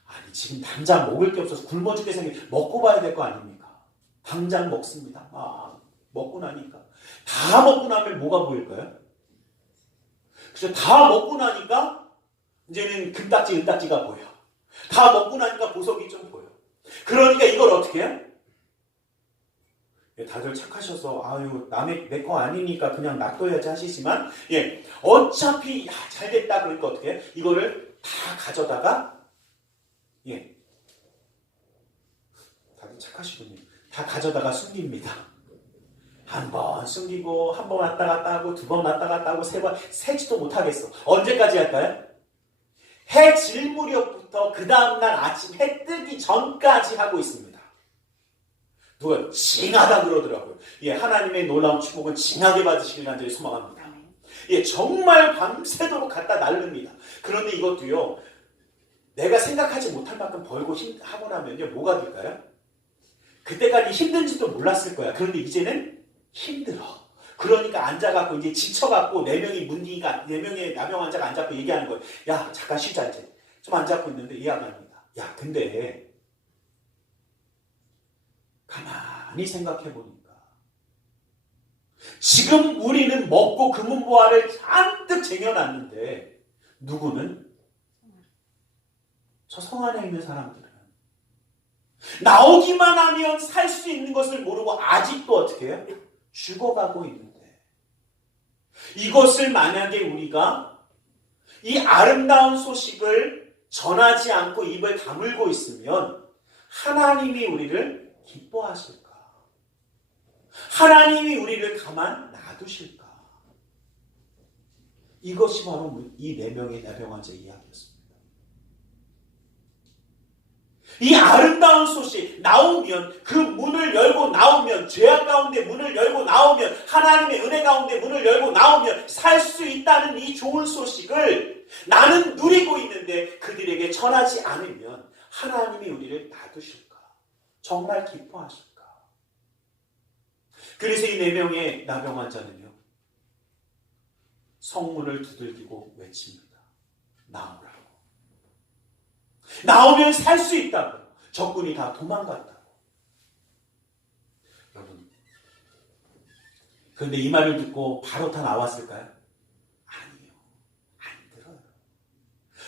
아니, 지금 당장 먹을 게 없어서 굶어 죽게 생겨 먹고 봐야 될 거 아닙니까? 당장 먹습니다. 먹고 나니까. 다 먹고 나면 뭐가 보일까요? 그래서 다 먹고 나니까 이제는 금딱지, 은딱지가 보여. 다 먹고 나니까 보석이 좀 보여. 그러니까 이걸 어떻게 해요? 다들 착하셔서 아유 남의 내 거 아니니까 그냥 놔둬야지 하시지만 어차피 잘 됐다 그러니까 어떻게 해요? 이거를 다 가져다가 다들 착하시군요. 다 가져다가 숨깁니다. 한 번 숨기고 한 번 왔다 갔다 하고 2번 왔다 갔다 하고 3번 세지도 못하겠어. 언제까지 할까요? 해 질 무렵부터 그 다음날 아침 해 뜨기 전까지 하고 있습니다. 누가 징하다 그러더라고요. 하나님의 놀라운 축복은 징하게 받으시길 간절히 소망합니다. 정말 밤새도록 갖다 날릅니다. 그런데 이것도요, 내가 생각하지 못할 만큼 벌고 하고 나면요, 뭐가 될까요? 그때까지 힘든지도 몰랐을 거야. 그런데 이제는 힘들어. 그러니까 앉아갖고 이제 지쳐갖고 4명의 나병 환자가 앉아갖고 얘기하는 거예요. 야, 잠깐 쉬자 이제. 좀 앉아갖고 있는데 이야기합니다. 야, 근데 가만히 생각해보니까 지금 우리는 먹고 금은보화를 잔뜩 쟁여놨는데 누구는? 저 성 안에 있는 사람들은 나오기만 하면 살 수 있는 것을 모르고 아직도 어떻게 해요? 죽어가고 있는데 이것을 만약에 우리가 이 아름다운 소식을 전하지 않고 입을 다물고 있으면 하나님이 우리를 기뻐하실까? 하나님이 우리를 가만 놔두실까? 이것이 바로 이 4명의 나병 환자 이야기였습니다. 이 아름다운 소식 나오면 그 문을 열고 나오면 죄악 가운데 문을 열고 나오면 하나님의 은혜 가운데 문을 열고 나오면 살 수 있다는 이 좋은 소식을 나는 누리고 있는데 그들에게 전하지 않으면 하나님이 우리를 놔두실까? 정말 기뻐하실까? 그래서 이 4명의 나병 환자는요, 성문을 두들기고 외칩니다. 나오라고. 나오면 살 수 있다고. 적군이 다 도망갔다고. 여러분, 그런데 이 말을 듣고 바로 다 나왔을까요? 아니요. 안 들어요.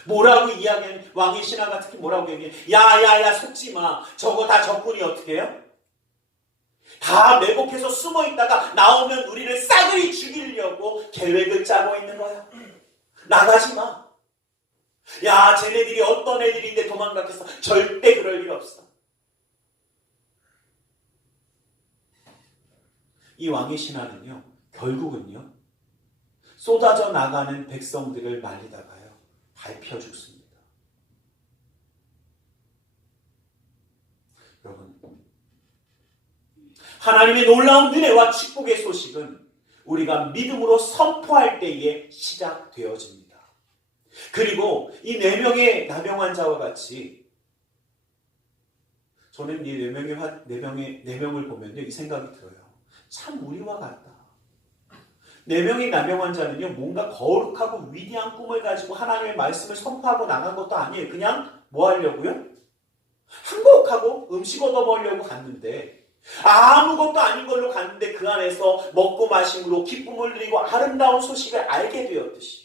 뭐라고 이야기하는, 왕의 신하가 특히 뭐라고 얘기해요? 야야야 속지 마. 저거 다 적군이 어떻게 해요? 다 매복해서 숨어 있다가 나오면 우리를 싸그리 죽이려고 계획을 짜고 있는 거야. 나가지 마. 야, 쟤네들이 어떤 애들인데 도망갔겠어. 절대 그럴 일 없어. 이 왕의 신하는요, 결국은요, 쏟아져 나가는 백성들을 말리다가요, 밟혀 죽습니다. 여러분, 하나님의 놀라운 은혜와 축복의 소식은 우리가 믿음으로 선포할 때에 시작되어집니다. 그리고 이 4명의 나병 환자와 같이 저는 이 4명을 보면요, 이 생각이 들어요. 참 우리와 같다. 4명의 나병 환자는요, 뭔가 거룩하고 위대한 꿈을 가지고 하나님의 말씀을 선포하고 나간 것도 아니에요. 그냥 뭐 하려고요? 한곡하고 음식 얻어 먹으려고 갔는데 아무것도 아닌 걸로 갔는데 그 안에서 먹고 마심으로 기쁨을 누리고 아름다운 소식을 알게 되었듯이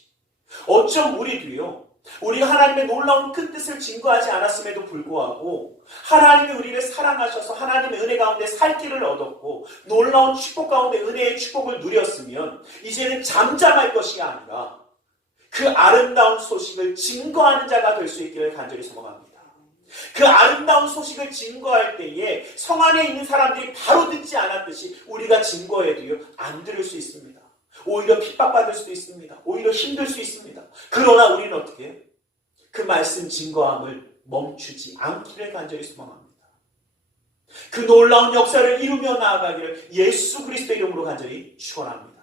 어쩜 우리도요, 우리가 하나님의 놀라운 큰 뜻을 증거하지 않았음에도 불구하고 하나님이 우리를 사랑하셔서 하나님의 은혜 가운데 살 길을 얻었고 놀라운 축복 가운데 은혜의 축복을 누렸으면 이제는 잠잠할 것이 아니라 그 아름다운 소식을 증거하는 자가 될 수 있기를 간절히 소망합니다. 그 아름다운 소식을 증거할 때에 성 안에 있는 사람들이 바로 듣지 않았듯이 우리가 증거해도요, 안 들을 수 있습니다. 오히려 핍박받을 수도 있습니다. 오히려 힘들 수 있습니다. 그러나 우리는 어떻게 해요? 그 말씀 증거함을 멈추지 않기를 간절히 소망합니다. 그 놀라운 역사를 이루며 나아가기를 예수 그리스도의 이름으로 간절히 축원합니다.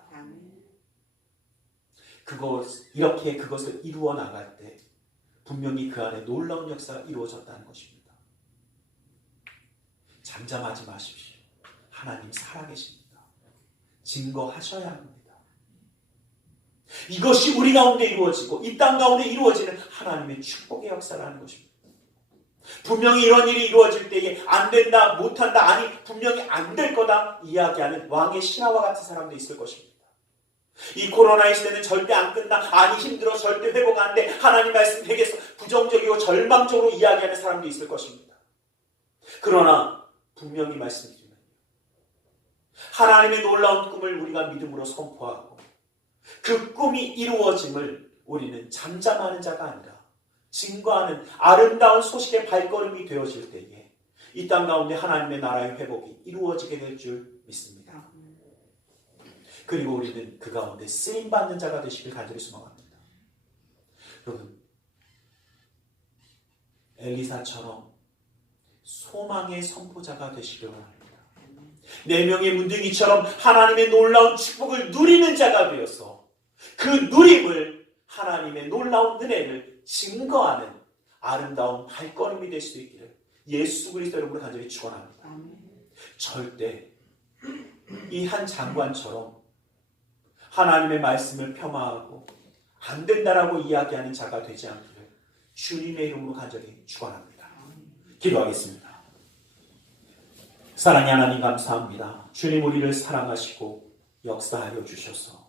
그것을 이루어 나갈 때 분명히 그 안에 놀라운 역사가 이루어졌다는 것입니다. 잠잠하지 마십시오. 하나님 살아계십니다. 증거하셔야 합니다. 이것이 우리 가운데 이루어지고 이 땅 가운데 이루어지는 하나님의 축복의 역사라는 것입니다. 분명히 이런 일이 이루어질 때에 안 된다, 못한다, 아니 분명히 안 될 거다 이야기하는 왕의 신하와 같은 사람도 있을 것입니다. 이 코로나의 시대는 절대 안 끝나, 아니 힘들어, 절대 회복 안 돼, 하나님 말씀 되겠어, 부정적이고 절망적으로 이야기하는 사람도 있을 것입니다. 그러나 분명히 말씀드리면 하나님의 놀라운 꿈을 우리가 믿음으로 선포하고 그 꿈이 이루어짐을 우리는 잠잠하는 자가 아니라 증거하는 아름다운 소식의 발걸음이 되어질 때에 이 땅 가운데 하나님의 나라의 회복이 이루어지게 될 줄 믿습니다. 그리고 우리는 그 가운데 쓰임받는 자가 되시길 간절히 소망합니다. 여러분, 엘리사처럼 소망의 선포자가 되시길 원합니다. 4명의 문둥이처럼 하나님의 놀라운 축복을 누리는 자가 되어서 그 누림을 하나님의 놀라운 은혜를 증거하는 아름다운 발걸음이 될 수 있기를 예수 그리스도 이름으로 간절히 축원합니다. 절대 이 한 장관처럼 하나님의 말씀을 폄하하고 안 된다라고 이야기하는 자가 되지 않기를 주님의 이름으로 간절히 축원합니다. 기도하겠습니다. 사랑의 하나님 감사합니다. 주님 우리를 사랑하시고 역사하여 주셔서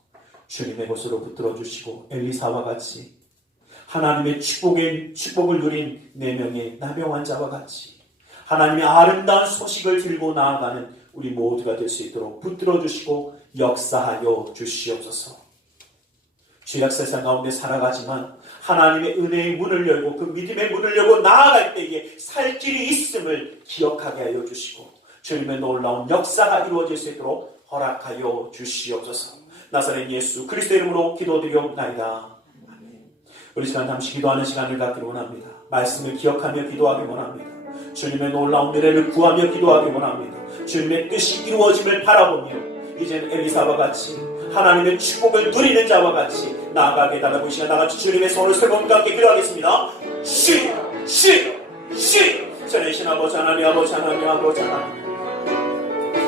주님의 것으로 붙들어 주시고 엘리사와 같이 하나님의 축복을 누린 4명의 나병 환자와 같이 하나님의 아름다운 소식을 들고 나아가는 우리 모두가 될 수 있도록 붙들어 주시고 역사하여 주시옵소서. 죄악 세상 가운데 살아가지만 하나님의 은혜의 문을 열고 그 믿음의 문을 열고 나아갈 때에 살 길이 있음을 기억하게 하여 주시고 주님의 놀라운 역사가 이루어질 수 있도록 허락하여 주시옵소서. 나사렛 예수 그리스도의 이름으로 기도드리옵나이다. 우리 시간 잠시 기도하는 시간을 갖기를 원합니다. 말씀을 기억하며 기도하기 원합니다. 주님의 놀라운 은혜를 구하며 기도하기 원합니다. 주님의 뜻이 이루어짐을 바라보며 이제는 엘리사와 같이 하나님의 축복을 누리는 자와 같이 나아가게 달라고 이 시간 나같이 주님의 손을 세번과 함께 기도하겠습니다. 전해신 아버지 하나님, 아버지 하나님, 아버지 하나님,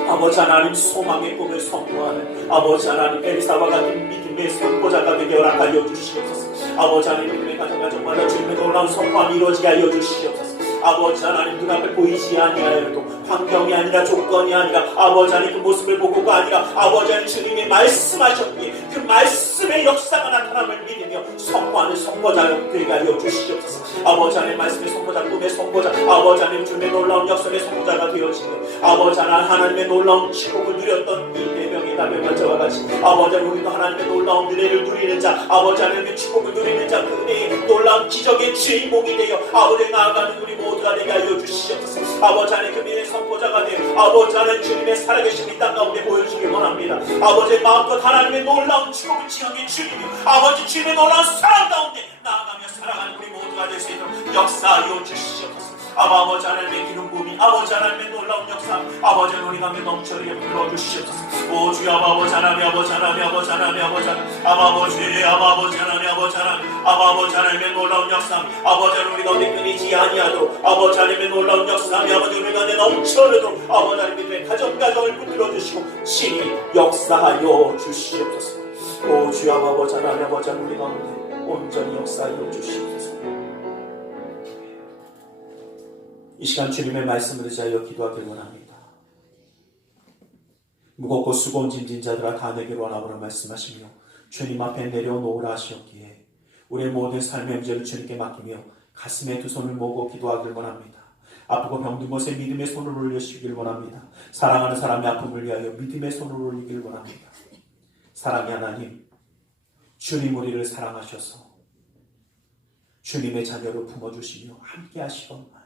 아버지 하나님 소망의 꿈을 선포하는 아버지 하나님 엘리사와 같은 믿음의 선포자가 되게 허락하여 주시옵소서. 아버지 하나님 믿음의 가정마다 주님의 놀라운 선포함이 이루어지게 하여 주시옵소서. 아버지 하나님 눈앞에 보이지 아니하여도 환경이 아니라 조건이 아니라 아버지 하나님 그 모습을 보고가 아니라 아버지 하나님 주님이 말씀하셨기에 그 말씀의 역사가 나타남을 믿으며 선포하는 선포자가 되게 하여 주시옵소서. 아버지 하나님 말씀의 선포자, 꿈의 선포자, 아버지 하나님 주님의 놀라운 역사의 선포자가 되어지는 아버지 하나님의 놀라운 축복을 누렸던 이 4명의 나병 환자와 같이 아버지 하나님 우리도 하나님의 놀라운 은혜를 누리는 자, 아버지 하나님의 축복을 누리는 자, 그 은혜의 놀라운 기적의 주인공이 되어 아버지 나아가는 우리 모두가 되게 하여 주시옵소서. 아버지 하나님 그 믿음의 선포자가 되어 아버지 하나님 주님의 살아계신 이 땅 가운데 보여주길 원합니다. 아버지의 마음껏 하나님의 놀라운 축복을 지향해 주리며 아버지 주님의 놀라운 사랑 가운데 나아가며 살아가는 우리 모두가 될 수 있도록 역사하여 주시옵소서. 아버지 하나님의 기름 부음이 아버지 하나님의 놀라운 역사 아버지 하나님 우리 가운데 넘쳐리게 불러주시옵소서. 오 주여 아버지 하나님, 아버지 하나님, 아버지 하나님, 아버지 하나님, 아버지 하나님, 아버지 하나님, 아버지 하나님의 놀라운 역사 아버지 하나님 우리 가운데 끊이지 아니하도록 아버지 하나님의 놀라운 역사 아버지 우리 가운데 넘쳐르도록 아버지 하나님의 가정을 붙들어주시고 친히 역사하여 주시옵소서. 오 주여 아버지 하나님, 아버지 하나님 우리 가운데 온전히 역사하여 주시옵소서. 이 시간 주님의 말씀을 의지하여 기도하길 원합니다. 무겁고 수고온 짐진 자들아 다 내게로 와라고 말씀하시며 주님 앞에 내려놓으라 하시었기에 우리의 모든 삶의 문제를 주님께 맡기며 가슴에 두 손을 모으고 기도하길 원합니다. 아프고 병든 곳에 믿음의 손을 올려주시길 원합니다. 사랑하는 사람의 아픔을 위하여 믿음의 손을 올리길 원합니다. 사랑의 하나님, 주님 우리를 사랑하셔서 주님의 자녀를 품어주시며 함께 하시건만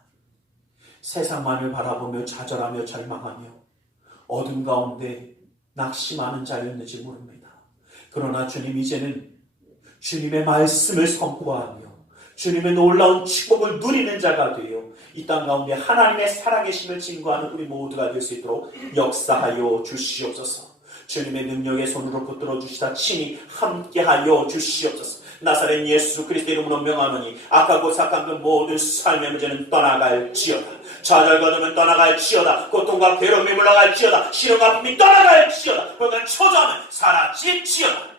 세상만을 바라보며 좌절하며 절망하며 어둠 가운데 낙심하는 자였는지 모릅니다. 그러나 주님 이제는 주님의 말씀을 선포하며 주님의 놀라운 축복을 누리는 자가 되어 이 땅 가운데 하나님의 살아계심을 증거하는 우리 모두가 될 수 있도록 역사하여 주시옵소서. 주님의 능력의 손으로 붙들어 주시다 친히 함께하여 주시옵소서. 나사렛 예수 그리스도의 이름으로 명하노니 악하고 착한 그 모든 삶의 문제는 떠나갈지어다. 좌절거두면 떠나갈지어다. 고통과 괴로움이 물러갈지어다. 시련과 아픔이 떠나갈지어다. 그러니까 초조함은 사라질지어다.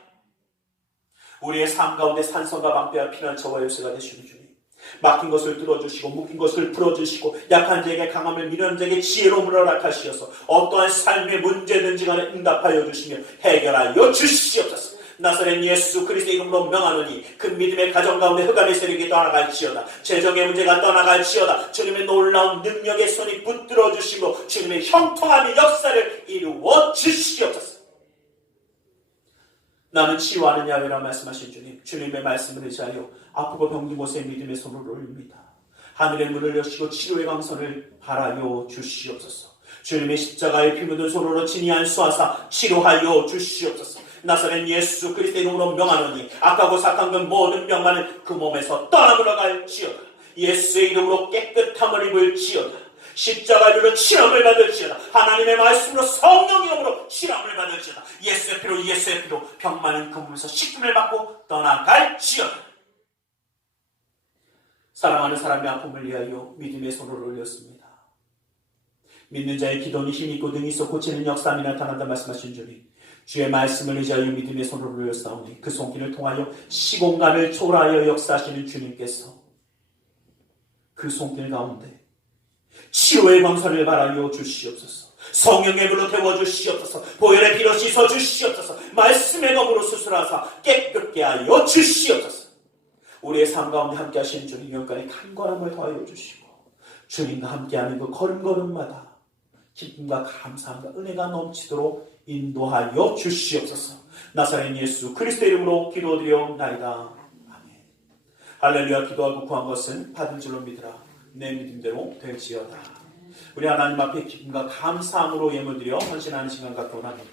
우리의 삶 가운데 산성과 방패와 피난처와 열쇠가 되시는 주님, 막힌 것을 뚫어주시고 묶인 것을 풀어주시고 약한 자에게 강함을 미련한 자에게 지혜로움을 허락하시어서 어떠한 삶의 문제든지 간에 응답하여 주시며 해결하여 주시옵소서. 나사렛 예수 그리스도의 이름으로 명하노니 그 믿음의 가정 가운데 흑암의 세력이 떠나갈지어다. 재정의 문제가 떠나갈지어다. 주님의 놀라운 능력의 손이 붙들어 주시고 주님의 형통함의 역사를 이루어 주시옵소서. 나는 치유하는 야훼라 말씀하신 주님, 주님의 말씀을 의지하여 아프고 병든 곳에 믿음의 손을 올립니다. 하늘의 문을 여시고 치료의 강선을 바라여 주시옵소서. 주님의 십자가에 피 묻은 손으로 친히 안수하사 치료하여 주시옵소서. 나사렛 예수 그리스도의 이름으로 명하노니 악하고 사악한 그 모든 병만은 그 몸에서 떠나물러갈지어다. 예수의 이름으로 깨끗함을 입을지어다. 십자가로 치료를 받을지어다. 하나님의 말씀으로 성령의 이름으로 치료를 받을지어다. 예수의 피로 병만은 그 몸에서 식품을 받고 떠나갈지어다. 사랑하는 사람의 아픔을 위하여 믿음의 손을 올렸습니다. 믿는 자의 기도는 힘이 있고 능이 있어 고치는 역사함이 나타난다 말씀하신 주님, 주의 말씀을 의지하여 믿음의 손을 올렸사오니 그 손길을 통하여 시공간을 초월하여 역사하시는 주님께서 그 손길 가운데 치료의 광선을 바라여 주시옵소서. 성령의 불로 태워주시옵소서. 보혈의 피로 씻어주시옵소서. 말씀의 검으로 수술하사 깨끗게 하여 주시옵소서. 우리의 삶 가운데 함께 하시는 주님 영광의 강건함을 더하여 주시고 주님과 함께하는 그 걸음걸음마다 기쁨과 감사함과 은혜가 넘치도록 인도하여 주시옵소서. 나사렛 예수 그리스도의 이름으로 기도드리옵나이다. 아멘. 할렐루야. 기도하고 구한 것은 받은 줄로 믿으라. 내 믿음대로 될지어다. 우리 하나님 앞에 기쁨과 감사함으로 예물드려 헌신하는 시간 갖고 합니다.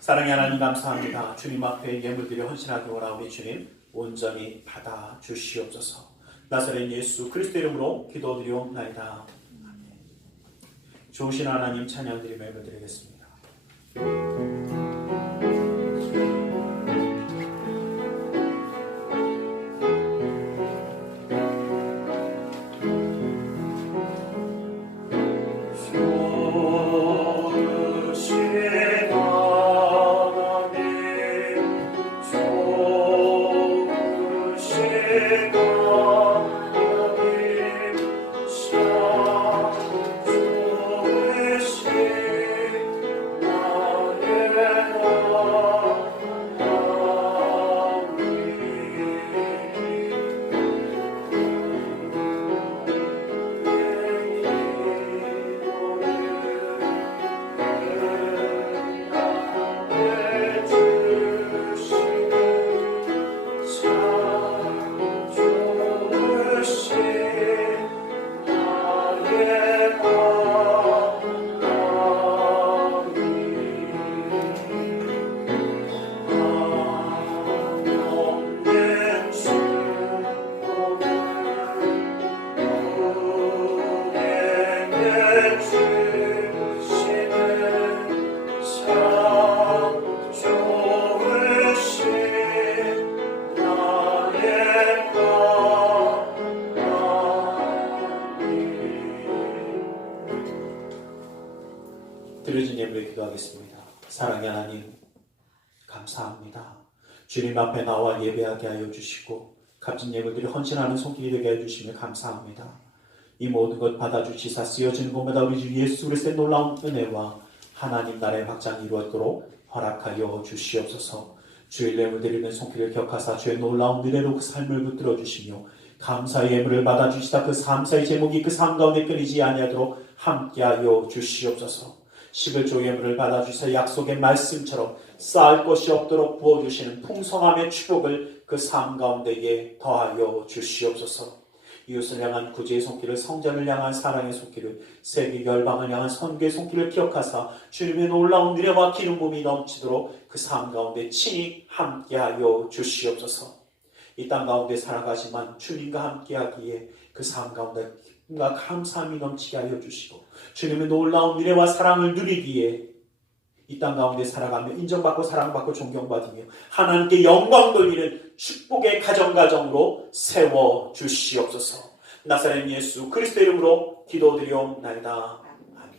사랑의 하나님 감사합니다. 주님 앞에 예물드려 헌신하기 원하오니 주님 온전히 받아 주시옵소서. 나사렛 예수 그리스도 이름으로 기도드리옵나이다. 아멘. 좋으신 하나님 찬양드리며 예물드리겠습니다. 드려진 예물에 기도하겠습니다. 사랑의 하나님 감사합니다. 주님 앞에 나와 예배하게 하여 주시고 값진 예물들이 헌신하는 손길이 되게 해주시며 감사합니다. 이 모든 것 받아주시사 쓰여지는 곳마다 우리 주 예수 그리스도의 놀라운 은혜와 하나님 나라의 확장이 이루어지도록 허락하여 주시옵소서. 주의 예물 드리는 손길을 격하사 주의 놀라운 은혜로 그 삶을 붙들어 주시며 감사의 예물을 받아주시다 그 감사의 제목이 그 삶 가운데 끊이지 아니하도록 함께하여 주시옵소서. 11조 예물을 받아주셔서 약속의 말씀처럼 쌓을 것이 없도록 부어주시는 풍성함의 축복을 그 삶 가운데에 더하여 주시옵소서. 이웃을 향한 구제의 손길을, 성전을 향한 사랑의 손길을, 세계 열방을 향한 선교의 손길을 기억하사 주님의 놀라운 은혜와 기름 부음이 넘치도록 그 삶 가운데 친히 함께하여 주시옵소서. 이 땅 가운데 살아가지만 주님과 함께하기에 그 삶 가운데 기쁨과 감사함이 넘치게 하여 주시고 주님의 놀라운 은혜와 사랑을 누리기에 이 땅 가운데 살아가며 인정받고 사랑받고 존경받으며 하나님께 영광 돌리는 축복의 가정으로 세워 주시옵소서. 나사렛 예수 그리스도 이름으로 기도드리옵나이다. 아멘.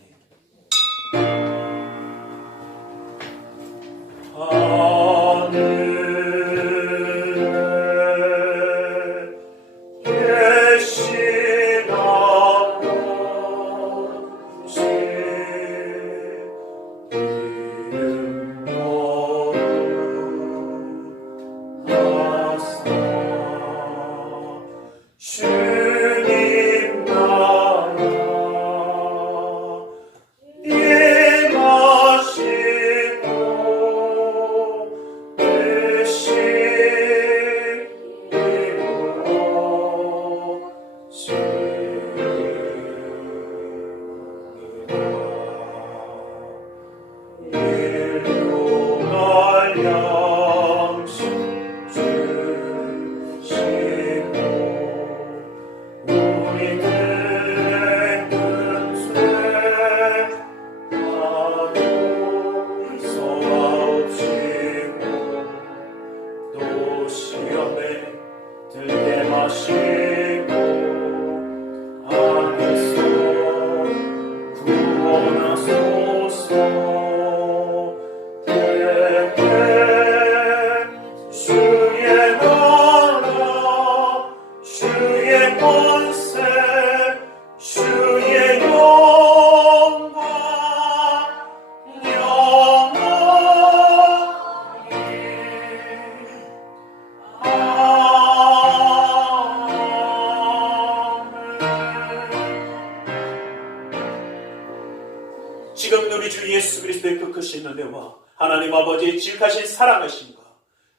지금 우리 주 예수 그리스도의 그 크신 은혜와 하나님 아버지의 지극하신 사랑하심과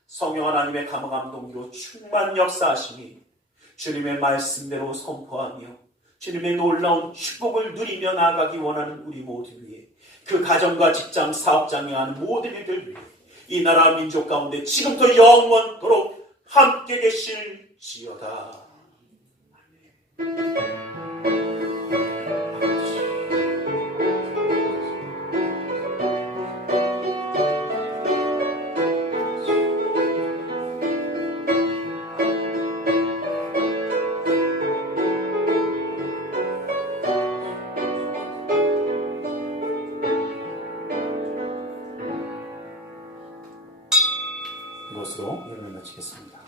성령 하나님의 감동으로 충만 역사하심이 주님의 말씀대로 선포하며 주님의 놀라운 축복을 누리며 나아가기 원하는 우리 모두 위해 그 가정과 직장, 사업장에 하는 모든 이들 위해 이 나라 민족 가운데 지금부터 영원토록 함께 계실지어다. 이것으로 예배를 마치겠습니다.